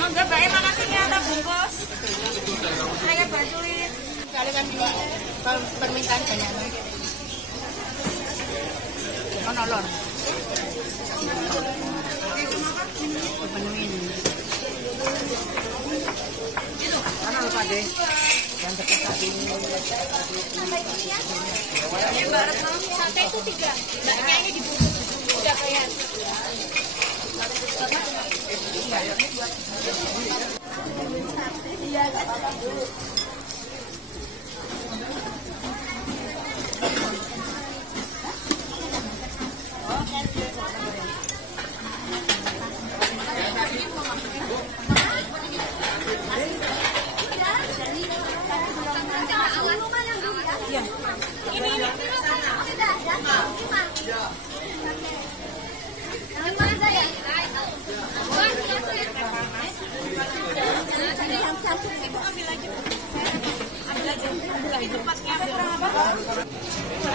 Mangga Mbak, makasih ya tak bungkus. Saya bantuin. Kalau kan permintaan banyak. Menolong. Penuhin. Mana lupa deh. Yang dekat tadi. Mbak Retno, sate itu 3. Mbaknya ini dibungkus. Udah bayar. Iya,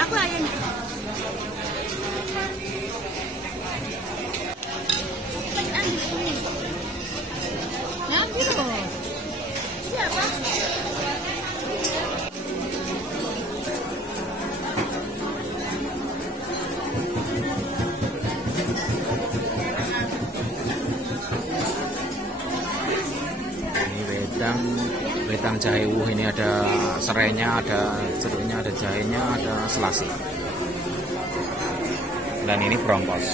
aku aja nih. Ngambil loh. Siapa? Wedang jahe wuh, ini ada serainya, ada jeruknya, ada jahenya, ada selasi. Dan ini bronkos.